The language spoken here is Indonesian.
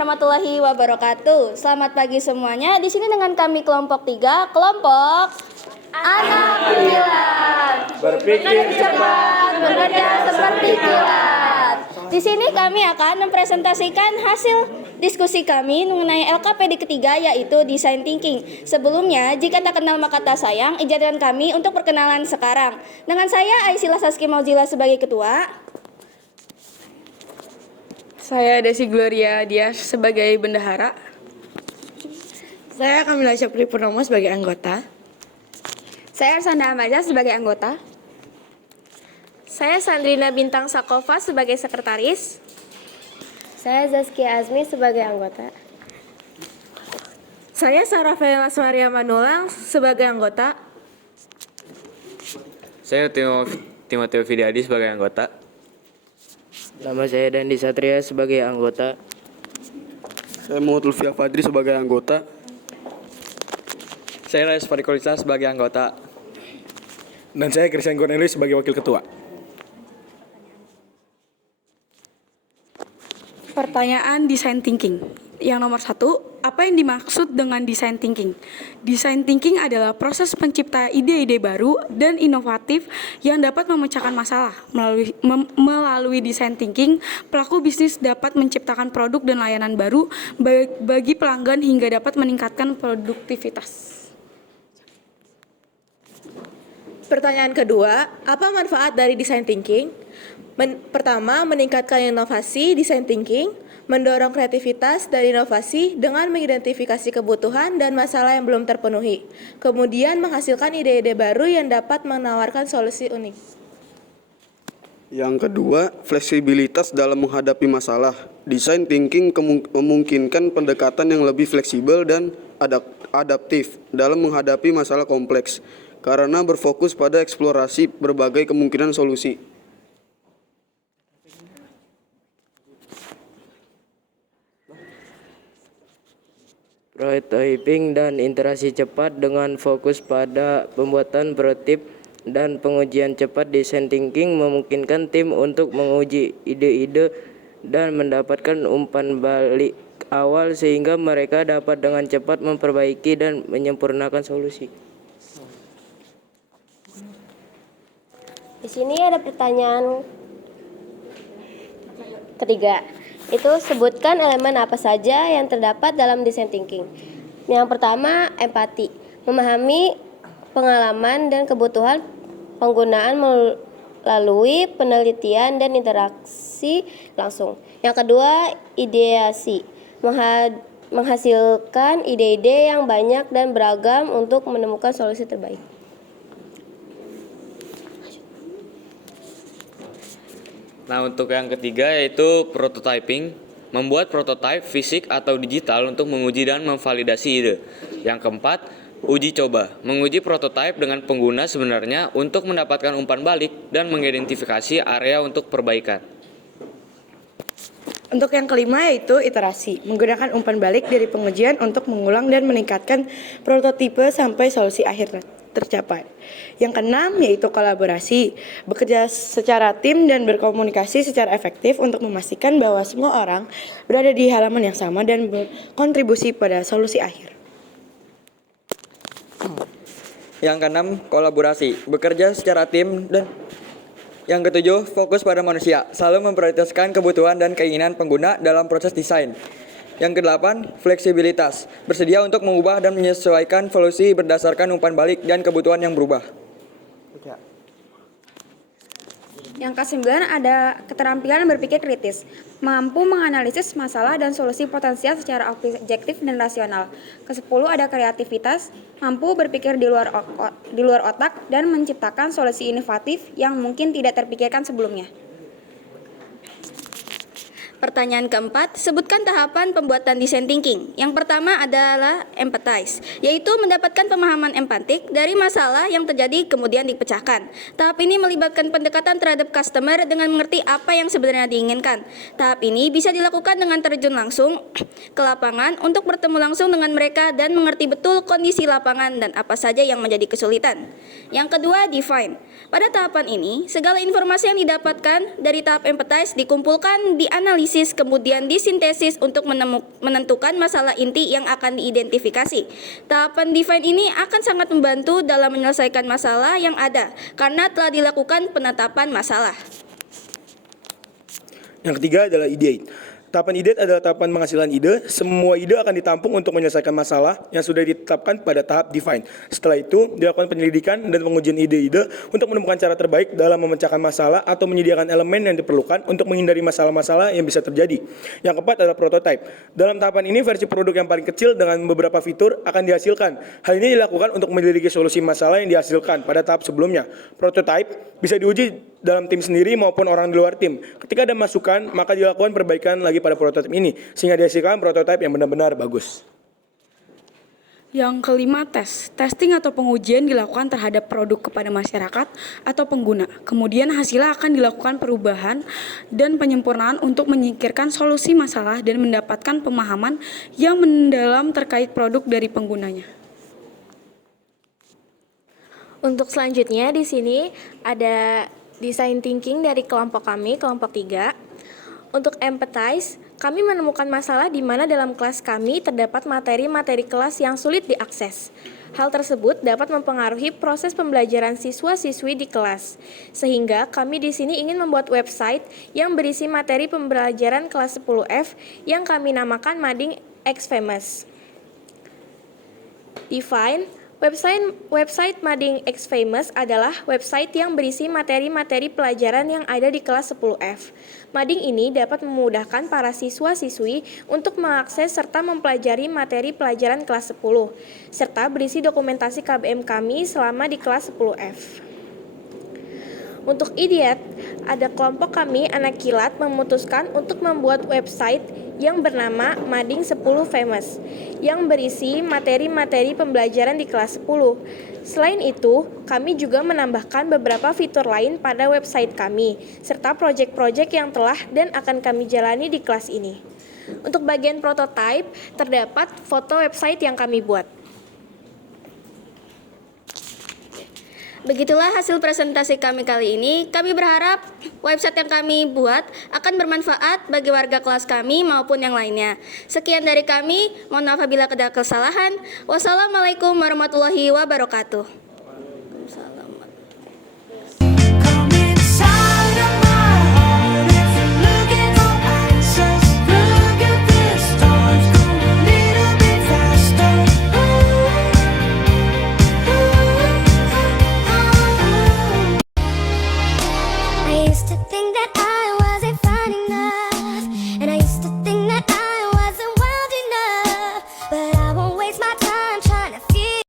warahmatullahi wabarakatuh. Selamat pagi semuanya. Di sini dengan kami kelompok 3, kelompok anak kilat. Berpikir cepat, bekerja seperti kilat. Di sini kami akan mempresentasikan hasil diskusi kami mengenai LKPD ketiga, yaitu Design Thinking. Sebelumnya, jika tak kenal maka tak sayang, izinkan kami untuk perkenalan sekarang. Dengan saya Aisyah Saski Mauzila sebagai ketua. Saya Desi Gloria Dias sebagai bendahara. Saya Kamila Syafri Purnomo sebagai anggota. Saya Arsanda Amaja sebagai anggota. Saya Sandrina Bintang Sakova sebagai sekretaris. Saya Zaskia Azmi sebagai anggota. Saya Sarah Fela Swaria Manulang sebagai anggota. Saya Timoteo Fidiadi sebagai anggota. Nama saya Dandi Satria sebagai anggota. Saya Muhammad Lutfi Fadri sebagai anggota. Saya Reyes Farikolisa sebagai anggota. Dan saya Christian Cornelius sebagai wakil ketua. Pertanyaan Design Thinking. Yang nomor 1, apa yang dimaksud dengan Design Thinking? Design Thinking adalah proses pencipta ide-ide baru dan inovatif yang dapat memecahkan masalah. Melalui Design Thinking, pelaku bisnis dapat menciptakan produk dan layanan baru bagi pelanggan hingga dapat meningkatkan produktivitas. Pertanyaan kedua, apa manfaat dari Design Thinking? Pertama, meningkatkan inovasi Design Thinking, mendorong kreativitas dan inovasi dengan mengidentifikasi kebutuhan dan masalah yang belum terpenuhi. Kemudian menghasilkan ide-ide baru yang dapat menawarkan solusi unik. Yang kedua, fleksibilitas dalam menghadapi masalah. Design thinking memungkinkan pendekatan yang lebih fleksibel dan adaptif dalam menghadapi masalah kompleks karena berfokus pada eksplorasi berbagai kemungkinan solusi. Prototyping dan interaksi cepat dengan fokus pada pembuatan prototip dan pengujian cepat. Design Thinking memungkinkan tim untuk menguji ide-ide dan mendapatkan umpan balik awal sehingga mereka dapat dengan cepat memperbaiki dan menyempurnakan solusi. Di sini ada pertanyaan ketiga. Itu sebutkan elemen apa saja yang terdapat dalam design thinking. Yang pertama, empati. Memahami pengalaman dan kebutuhan penggunaan melalui penelitian dan interaksi langsung. Yang kedua, ideasi. Menghasilkan ide-ide yang banyak dan beragam untuk menemukan solusi terbaik. Nah, untuk yang ketiga yaitu prototyping, membuat prototipe fisik atau digital untuk menguji dan memvalidasi ide. Yang keempat, uji coba, menguji prototipe dengan pengguna sebenarnya untuk mendapatkan umpan balik dan mengidentifikasi area untuk perbaikan. Untuk yang kelima yaitu iterasi, menggunakan umpan balik dari pengujian untuk mengulang dan meningkatkan prototipe sampai solusi akhir tercapai. Yang keenam yaitu kolaborasi, bekerja secara tim dan berkomunikasi secara efektif untuk memastikan bahwa semua orang berada di halaman yang sama dan berkontribusi pada solusi akhir. Yang keenam, kolaborasi, bekerja secara tim. Dan yang ketujuh, fokus pada manusia, selalu memprioritaskan kebutuhan dan keinginan pengguna dalam proses desain. Yang kedelapan, fleksibilitas, bersedia untuk mengubah dan menyesuaikan solusi berdasarkan umpan balik dan kebutuhan yang berubah. Yang ke-9 ada keterampilan berpikir kritis, mampu menganalisis masalah dan solusi potensial secara objektif dan rasional. Ke-10 ada kreativitas, mampu berpikir di luar otak dan menciptakan solusi inovatif yang mungkin tidak terpikirkan sebelumnya. Pertanyaan keempat, sebutkan tahapan pembuatan design thinking. Yang pertama adalah empathize, yaitu mendapatkan pemahaman empatik dari masalah yang terjadi kemudian dipecahkan. Tahap ini melibatkan pendekatan terhadap customer dengan mengerti apa yang sebenarnya diinginkan. Tahap ini bisa dilakukan dengan terjun langsung ke lapangan untuk bertemu langsung dengan mereka dan mengerti betul kondisi lapangan dan apa saja yang menjadi kesulitan. Yang kedua, define. Pada tahapan ini, segala informasi yang didapatkan dari tahap empathize dikumpulkan, dianalisis, dianalisis, kemudian disintesis untuk menentukan masalah inti yang akan diidentifikasi. Tahapan define ini akan sangat membantu dalam menyelesaikan masalah yang ada, karena telah dilakukan penetapan masalah. Yang ketiga adalah ideate. Tahapan ideate adalah tahapan menghasilkan ide. Semua ide akan ditampung untuk menyelesaikan masalah yang sudah ditetapkan pada tahap define. Setelah itu, dilakukan penyelidikan dan pengujian ide-ide untuk menemukan cara terbaik dalam memecahkan masalah atau menyediakan elemen yang diperlukan untuk menghindari masalah-masalah yang bisa terjadi. Yang keempat adalah prototype. Dalam tahapan ini, versi produk yang paling kecil dengan beberapa fitur akan dihasilkan. Hal ini dilakukan untuk menyelidiki solusi masalah yang dihasilkan pada tahap sebelumnya. Prototype bisa diuji dalam tim sendiri maupun orang di luar tim. Ketika ada masukan, maka dilakukan perbaikan lagi pada prototipe ini, sehingga dihasilkan prototipe yang benar-benar bagus. Yang kelima, tes. Testing atau pengujian dilakukan terhadap produk kepada masyarakat atau pengguna. Kemudian hasilnya akan dilakukan perubahan dan penyempurnaan untuk menyingkirkan solusi masalah dan mendapatkan pemahaman yang mendalam terkait produk dari penggunanya. Untuk selanjutnya di sini ada design thinking dari kelompok kami, kelompok 3. Untuk empathize, kami menemukan masalah di mana dalam kelas kami terdapat materi-materi kelas yang sulit diakses. Hal tersebut dapat mempengaruhi proses pembelajaran siswa-siswi di kelas. Sehingga kami di sini ingin membuat website yang berisi materi pembelajaran kelas 10F yang kami namakan Mading X Famous. Define. Website Mading X Famous adalah website yang berisi materi-materi pelajaran yang ada di kelas 10F. Mading ini dapat memudahkan para siswa-siswi untuk mengakses serta mempelajari materi pelajaran kelas 10, serta berisi dokumentasi KBM kami selama di kelas 10F. Untuk idiot, ada kelompok kami anak kilat memutuskan untuk membuat website yang bernama Mading 10 Famous yang berisi materi-materi pembelajaran di kelas 10. Selain itu, kami juga menambahkan beberapa fitur lain pada website kami, serta proyek-proyek yang telah dan akan kami jalani di kelas ini. Untuk bagian prototype, terdapat foto website yang kami buat. Begitulah hasil presentasi kami kali ini. Kami berharap website yang kami buat akan bermanfaat bagi warga kelas kami maupun yang lainnya. Sekian dari kami, mohon maaf apabila ada kesalahan. Wassalamualaikum warahmatullahi wabarakatuh. I used to think that I